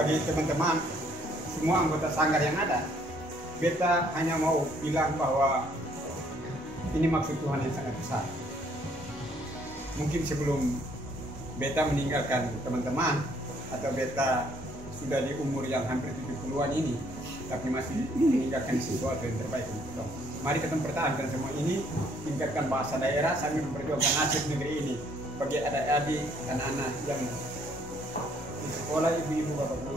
bagi teman-teman semua anggota sanggar yang ada, beta hanya mau bilang bahwa ini maksud Tuhan yang sangat besar. Mungkin sebelum beta meninggalkan teman-teman atau beta sudah di umur yang hampir 70-an ini, tapi masih meninggalkan sesuatu yang terbaik untuk kita. Mari kita pertahankan semua ini, tingkatkan bahasa daerah sambil memperjuangkan nasib negeri ini bagi adik-adik, anak-anak yang di sekolah, ibu-ibu, bapak-ibu.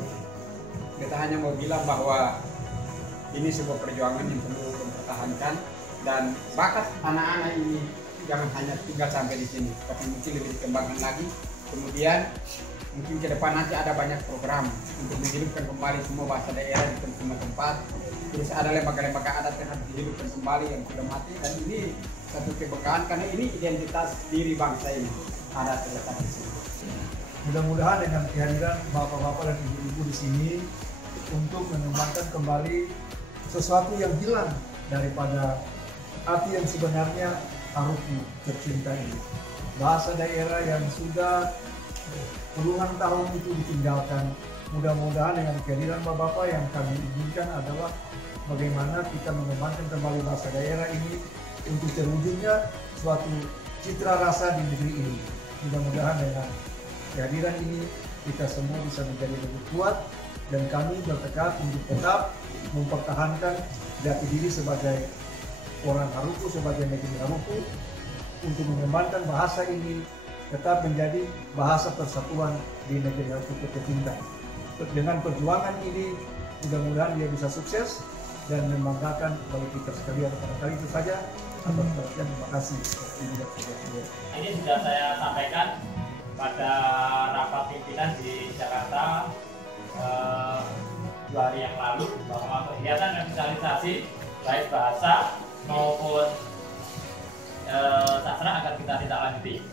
Kita hanya mau bilang bahwa ini sebuah perjuangan yang perlu dipertahankan, dan bakat anak-anak ini jangan hanya tinggal sampai di sini, tapi mungkin lebih dikembangkan lagi. Kemudian mungkin ke depan nanti ada banyak program untuk menghidupkan kembali semua bahasa daerah di semua tempat. Terus ada lembaga-lembaga adat yang harus dihidupkan kembali yang sudah mati, dan ini satu kebanggaan karena ini identitas diri bangsa ini ada terletak di sini. Mudah-mudahan dengan kehadiran bapak-bapak dan ibu-ibu di sini untuk mengembangkan kembali sesuatu yang hilang daripada arti yang sebenarnya Haruku tercinta ini. Bahasa daerah yang sudah puluhan tahun itu ditinggalkan. Mudah-mudahan dengan kehadiran bapak-bapak yang kami inginkan adalah bagaimana kita mengembangkan kembali bahasa daerah ini untuk terwujudnya suatu citra rasa di negeri ini. Mudah-mudahan dengan kehadiran ini kita semua bisa menjadi lebih kuat, dan kami bertekad untuk tetap mempertahankan jati diri sebagai orang Haruku, sebagai negeri Haruku, untuk mengembangkan bahasa ini tetap menjadi bahasa persatuan di negeri Haruku tercinta. Dengan perjuangan ini mudah-mudahan dia bisa sukses dan membanggakan bagi kita sekalian. Barangkali itu saja. Atas perhatian, terima kasih. Ini sudah saya sampaikan pada rapat pimpinan di Jakarta 2 hari yang lalu, bahwa kegiatan revitalisasi baik bahasa maupun sastra akan kita tindak lanjuti.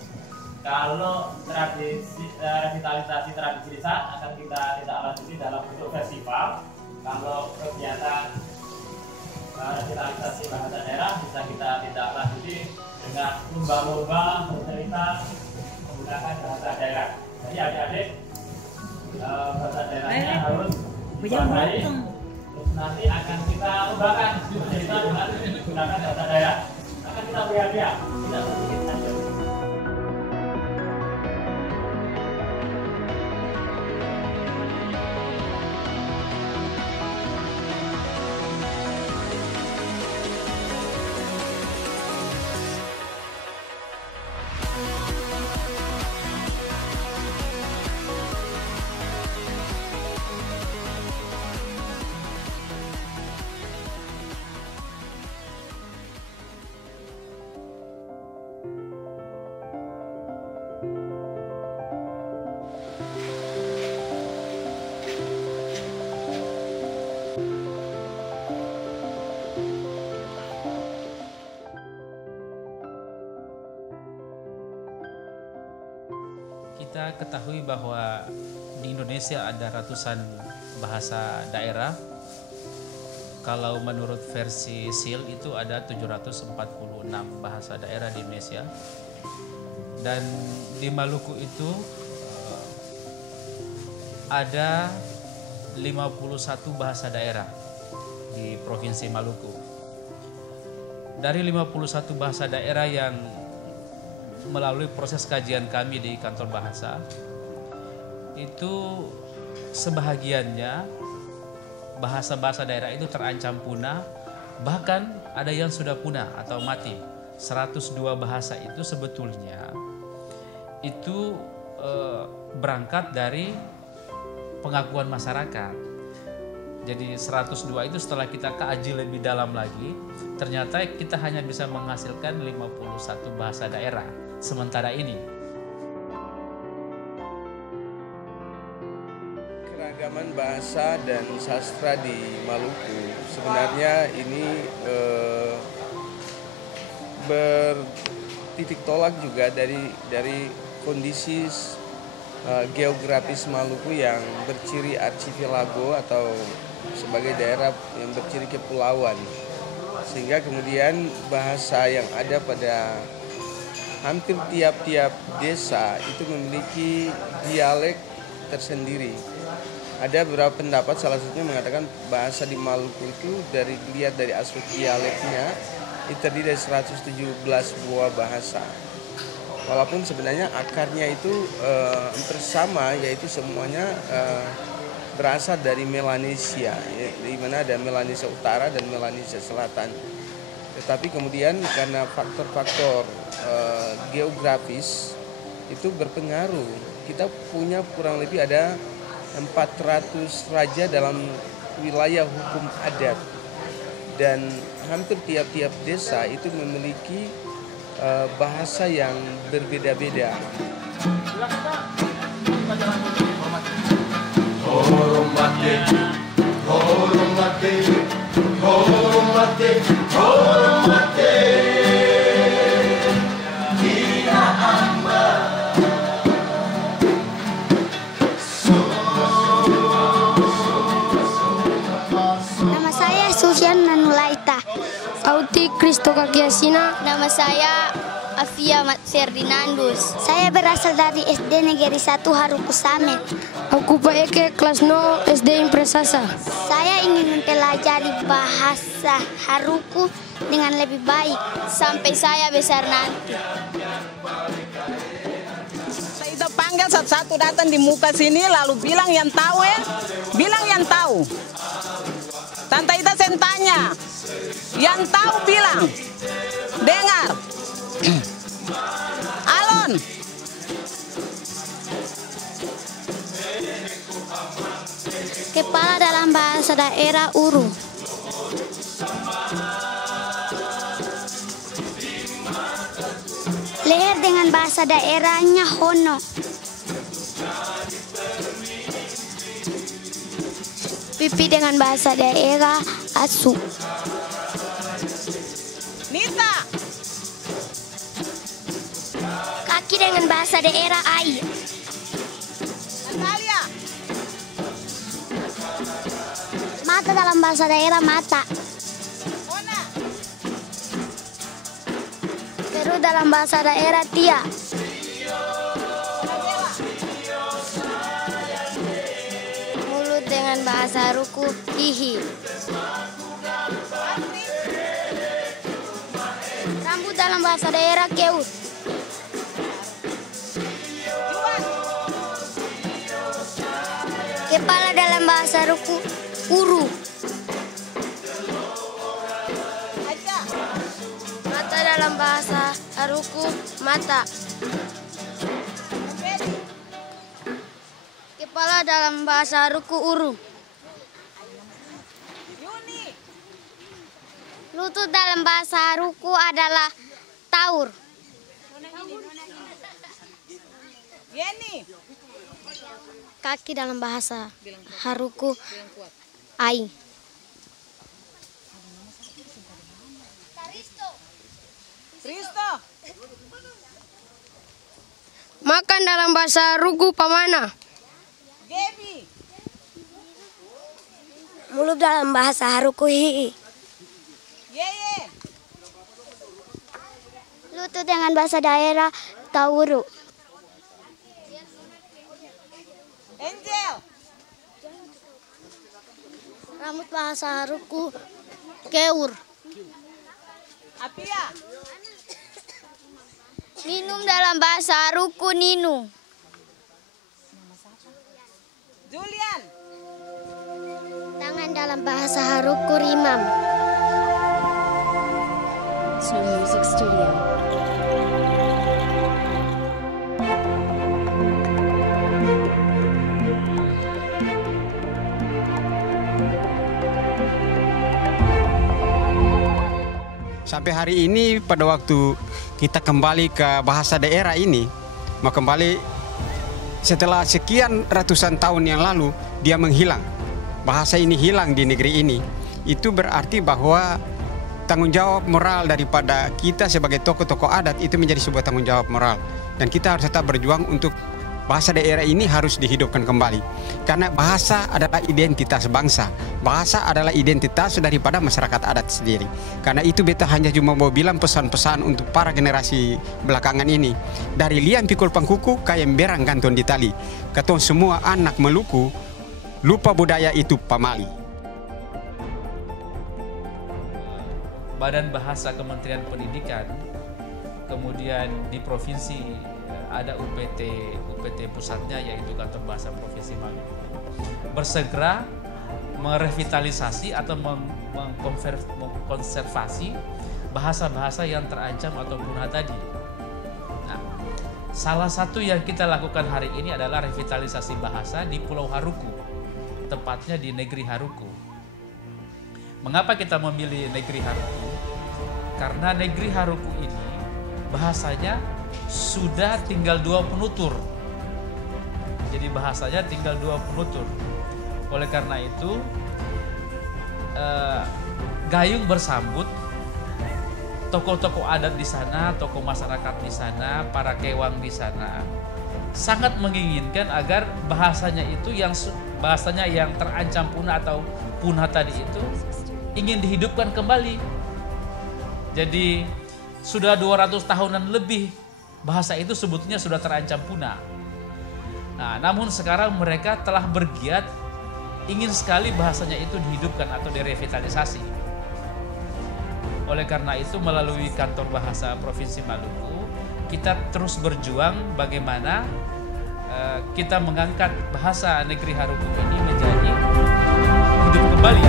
Kalau revitalisasi tradisi lisan akan kita tindak lanjuti dalam bentuk festival. Kalau kegiatan revitalisasi bahasa daerah bisa kita tindak lanjuti dengan lomba-lomba bercerita menggunakan bahasa daerah. Jadi adik-adik bahasa daerahnya harus baik. Terus nanti akan kita lombakan bercerita dengan menggunakan bahasa daerah. Akan kita beri hadiah, tidak sedikit saja. Kita ketahui bahwa di Indonesia ada ratusan bahasa daerah. Kalau menurut versi SIL itu ada 746 bahasa daerah di Indonesia. Dan di Maluku itu ada 51 bahasa daerah di Provinsi Maluku. Dari 51 bahasa daerah yang melalui proses kajian kami di kantor bahasa, itu sebahagiannya bahasa-bahasa daerah itu terancam punah, bahkan ada yang sudah punah atau mati. 102 bahasa itu sebetulnya itu berangkat dari pengakuan masyarakat. Jadi 102 itu setelah kita kaji lebih dalam lagi, ternyata kita hanya bisa menghasilkan 51 bahasa daerah sementara ini. Keragaman bahasa dan sastra di Maluku sebenarnya ini bertitik tolak juga dari kondisi geografis Maluku yang berciri archipelago atau sebagai daerah yang berciri kepulauan, sehingga kemudian bahasa yang ada pada hampir tiap-tiap desa itu memiliki dialek tersendiri. ada beberapa pendapat, salah satunya mengatakan bahasa di Maluku itu dilihat dari aspek dialeknya itu terdiri dari 117 buah bahasa. Walaupun sebenarnya akarnya itu hampir sama, yaitu semuanya berasal dari Melanesia, di mana ada Melanesia Utara dan Melanesia Selatan. Tetapi kemudian karena faktor-faktor geografis itu berpengaruh. Kita punya kurang lebih ada 400 raja dalam wilayah hukum adat, dan hampir tiap-tiap desa itu memiliki bahasa yang berbeda-beda. Hormati, hormati, hormati, hormati. Ina amba. Nama saya Sufian Nanulaita. Auti Kristo Kakiasina. Nama saya Afia Ferdinandus. Saya berasal dari SD Negeri 1 Haruku Samet. Aku Pak Eke kelas 0 SD Impresasa. Saya ingin mempelajari bahasa Haruku dengan lebih baik sampai saya besar nanti. Saya panggil satu-satu datang di muka sini lalu bilang yang tahu ya, bilang yang tahu. Tante Ita saya tanya, yang tahu bilang, dengar. Alon. Kepala dalam bahasa daerah Uru. Leher dengan bahasa daerahnya Hono. Pipi dengan bahasa daerah Asu. Nita. Kaki dengan bahasa daerah Ai. Natalia. Mata dalam bahasa daerah Mata. Ona. Perut dalam bahasa daerah Tia. Mulut dengan bahasa Ruku Hihi. Rambut dalam bahasa daerah Keut. Kepala dalam bahasa Ruku Uru. Mata dalam bahasa Ruku Mata. Kepala dalam bahasa Ruku Uru. Lutut dalam bahasa Ruku adalah Taur. Yeni. Kaki dalam bahasa Haruku Ai. Risto. Makan dalam bahasa Ruku Pamana. Devi. Mulut dalam bahasa Haruku Hihi. Yeye. Lutut dengan bahasa daerah Tauru. Angel. Rambut bahasa Haruku Keur. Apia. Minum dalam bahasa Haruku Ninu. Julian. Tangan dalam bahasa Haruku Rimam. Snow Music Studio. Sampai hari ini pada waktu kita kembali ke bahasa daerah ini, mau kembali setelah sekian ratusan tahun yang lalu dia menghilang. Bahasa ini hilang di negeri ini. Itu berarti bahwa tanggung jawab moral daripada kita sebagai tokoh-tokoh adat itu menjadi sebuah tanggung jawab moral. Dan kita harus tetap berjuang untuk bahasa daerah ini harus dihidupkan kembali. Karena bahasa adalah identitas bangsa. Bahasa adalah identitas daripada masyarakat adat sendiri. Karena itu beta hanya cuma mau bilang pesan-pesan untuk para generasi belakangan ini. Dari lian pikul pangkuku kayem berang gantung di tali. Katong semua anak Maluku lupa budaya itu pamali. Badan Bahasa Kementerian Pendidikan, kemudian di provinsi ada UPT pusatnya yaitu Kantor Bahasa Provinsi Maluku, bersegera merevitalisasi atau mengkonservasi bahasa-bahasa yang terancam atau punah tadi. Nah, salah satu yang kita lakukan hari ini adalah revitalisasi bahasa di Pulau Haruku, tepatnya di Negeri Haruku. Mengapa kita memilih Negeri Haruku? Karena Negeri Haruku ini bahasanya sudah tinggal 2 penutur. Jadi bahasanya tinggal 2 penutur. Oleh karena itu gayung bersambut, tokoh-tokoh adat di sana, tokoh masyarakat di sana, para kewang di sana sangat menginginkan agar bahasanya yang terancam punah atau punah tadi itu ingin dihidupkan kembali. Jadi sudah 200 tahunan lebih bahasa itu sebetulnya sudah terancam punah. Nah, namun sekarang mereka telah bergiat ingin sekali bahasanya itu dihidupkan atau direvitalisasi. Oleh karena itu melalui Kantor Bahasa Provinsi Maluku kita terus berjuang bagaimana kita mengangkat bahasa Negeri Haruku ini menjadi hidup kembali.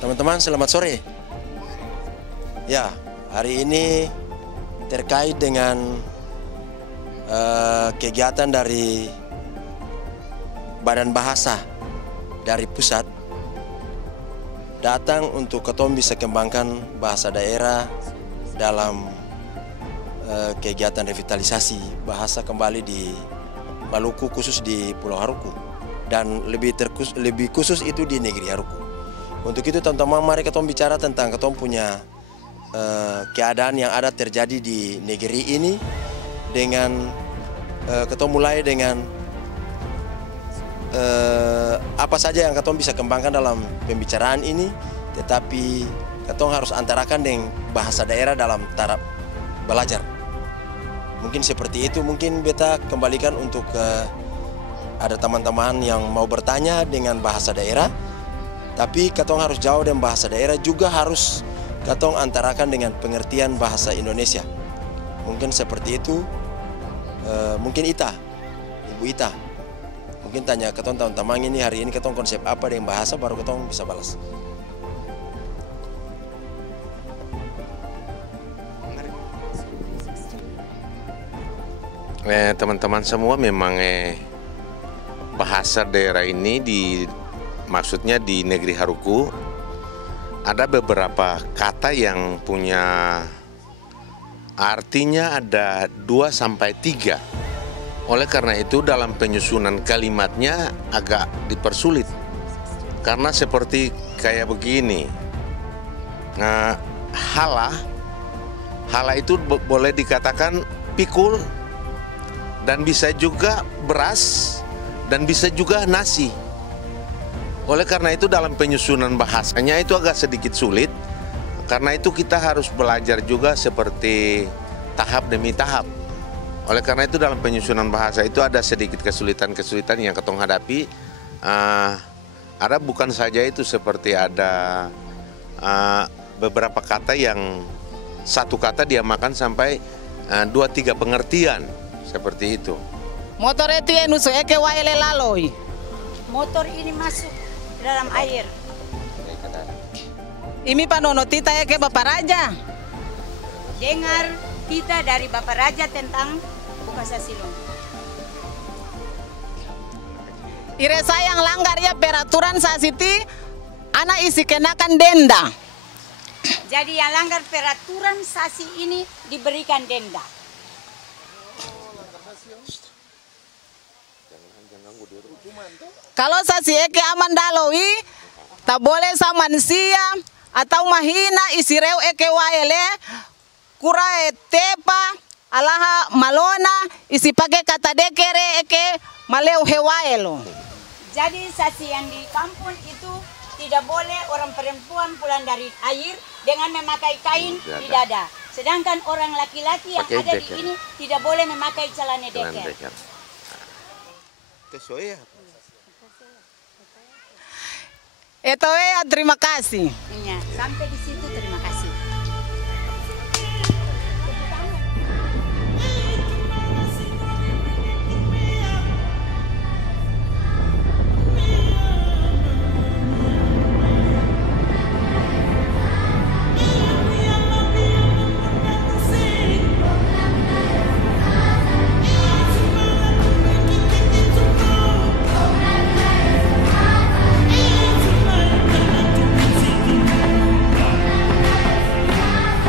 Teman-teman, selamat sore. Ya, hari ini terkait dengan kegiatan dari Badan Bahasa dari pusat datang untuk ketong bisa kembangkan bahasa daerah dalam kegiatan revitalisasi bahasa kembali di Maluku, khusus di Pulau Haruku, dan lebih khusus itu di Negeri Haruku. Untuk itu teman-teman, mari kita bicara tentang kita punya keadaan yang ada terjadi di negeri ini dengan kita mulai dengan apa saja yang kita bisa kembangkan dalam pembicaraan ini, tetapi kita harus antarakan dengan bahasa daerah dalam taraf belajar. Mungkin seperti itu, mungkin beta kembalikan untuk ada teman-teman yang mau bertanya dengan bahasa daerah. Tapi katong harus jauh dengan bahasa daerah, juga harus katong antarakan dengan pengertian bahasa Indonesia. Mungkin seperti itu. Mungkin Ibu Ita, mungkin tanya katong teman-teman ini hari ini katong konsep apa dengan bahasa, baru katong bisa balas. Teman-teman semua, memang bahasa daerah ini maksudnya di Negeri Haruku ada beberapa kata yang punya artinya ada 2-3. Oleh karena itu dalam penyusunan kalimatnya agak dipersulit. Karena seperti kayak begini. Nah, hala itu boleh dikatakan pikul, dan bisa juga beras, dan bisa juga nasi. Oleh karena itu dalam penyusunan bahasanya itu agak sedikit sulit. Karena itu kita harus belajar juga seperti tahap demi tahap. Oleh karena itu dalam penyusunan bahasa itu ada sedikit kesulitan-kesulitan yang ketong hadapi. Ada bukan saja itu, seperti ada beberapa kata yang satu kata dia makan sampai 2-3 pengertian, seperti itu. Motor itu yang nusu eke waele laloi. Motor ini masuk dalam air. Ini panono tita eke Bapak Raja. Dengar kita dari Bapak Raja tentang Bukasa Silong. Ire sayang langgar ya peraturan sasiti, anak isi kenakan denda. Jadi yang langgar peraturan sasi ini diberikan denda. Kalau sasi eke aman daloi, tak boleh sama manusia atau mahina isi reu eke waele, kurae tepa, alaha malona, isi pakai kata dekere eke maleu hewaelo. Jadi saksi yang di kampung itu tidak boleh orang perempuan pulang dari air dengan memakai kain di dada. Sedangkan orang laki-laki yang ada di ini tidak boleh memakai celana deker. Itu ya, terima kasih. Iya, sampai di situ terima kasih.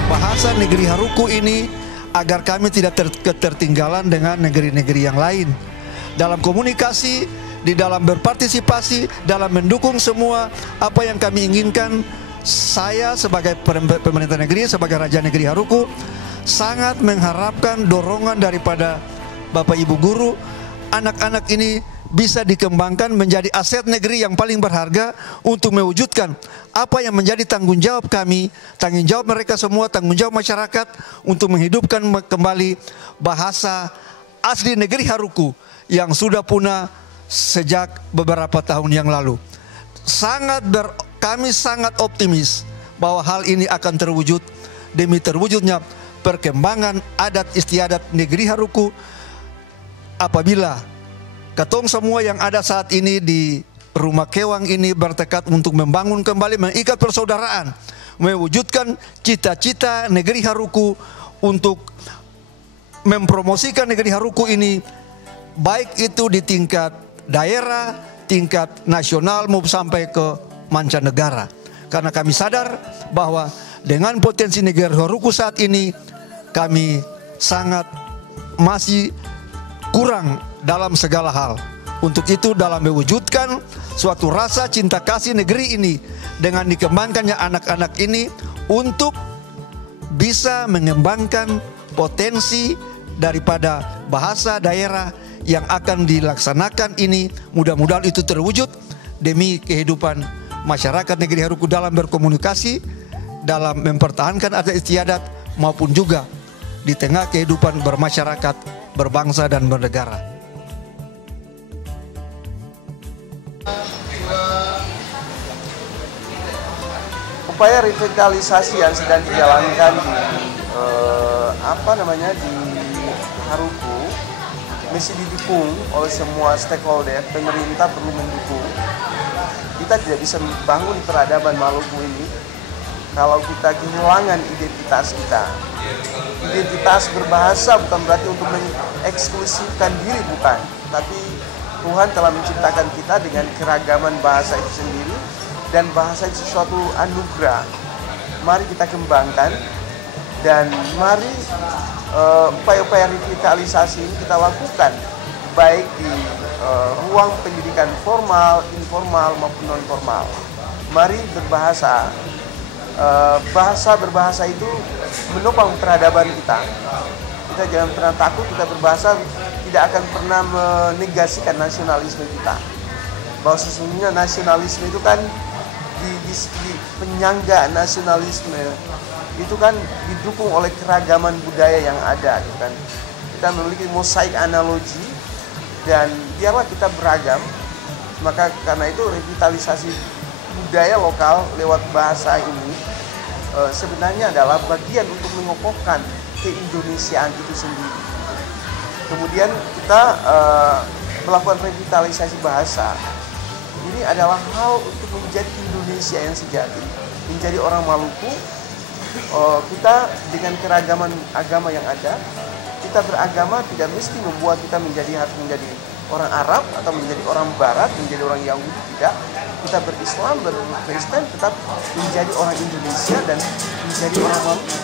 Bahasa negeri Haruku ini agar kami tidak ketertinggalan dengan negeri-negeri yang lain dalam komunikasi, di dalam berpartisipasi, dalam mendukung semua apa yang kami inginkan. Saya sebagai pemerintah negeri, sebagai Raja Negeri Haruku, sangat mengharapkan dorongan daripada Bapak Ibu Guru, anak-anak ini bisa dikembangkan menjadi aset negeri yang paling berharga untuk mewujudkan apa yang menjadi tanggung jawab kami, tanggung jawab mereka semua, tanggung jawab masyarakat untuk menghidupkan kembali bahasa asli negeri Haruku yang sudah punah sejak beberapa tahun yang lalu. Kami sangat optimis bahwa hal ini akan terwujud demi terwujudnya perkembangan adat istiadat negeri Haruku apabila ketong semua yang ada saat ini di Rumah Kewang ini bertekad untuk membangun kembali, mengikat persaudaraan, mewujudkan cita-cita negeri Haruku untuk mempromosikan negeri Haruku ini, baik itu di tingkat daerah, tingkat nasional maupun sampai ke mancanegara. Karena kami sadar bahwa dengan potensi negeri Haruku saat ini, kami sangat masih kurang dalam segala hal. Untuk itu dalam mewujudkan suatu rasa cinta kasih negeri ini dengan dikembangkannya anak-anak ini untuk bisa mengembangkan potensi daripada bahasa daerah yang akan dilaksanakan ini, mudah-mudahan itu terwujud demi kehidupan masyarakat negeri Haruku dalam berkomunikasi, dalam mempertahankan adat istiadat maupun juga di tengah kehidupan bermasyarakat, berbangsa dan bernegara. Upaya revitalisasi yang sedang dijalankan di di Haruku mesti didukung oleh semua stakeholder. Pemerintah perlu mendukung. Kita tidak bisa membangun peradaban Maluku ini kalau kita kehilangan identitas kita. Identitas berbahasa bukan berarti untuk mengeksklusifkan diri, bukan. Tapi Tuhan telah menciptakan kita dengan keragaman bahasa itu sendiri, dan bahasa itu sesuatu anugerah. Mari kita kembangkan, dan mari upaya-upaya revitalisasi ini kita lakukan baik di ruang pendidikan formal, informal maupun non formal. Mari berbahasa. Berbahasa itu menopang peradaban kita. Kita jangan pernah takut, kita berbahasa tidak akan pernah menegasikan nasionalisme kita. Bahwa sesungguhnya nasionalisme itu kan di penyangga nasionalisme itu kan didukung oleh keragaman budaya yang ada, kan. Kita memiliki mosaik analogi dan biarlah kita beragam. Maka karena itu revitalisasi budaya lokal lewat bahasa ini sebenarnya adalah bagian untuk mengokohkan keindonesiaan itu sendiri. Kemudian kita melakukan revitalisasi bahasa. Ini adalah hal untuk menjadi Indonesia yang sejati, menjadi orang Maluku. Kita dengan keragaman agama yang ada, kita beragama tidak mesti membuat kita harus menjadi orang Arab atau menjadi orang Barat, menjadi orang Yahudi, tidak. Kita berislam, berkristen, tetap menjadi orang Indonesia dan menjadi orang Maluku.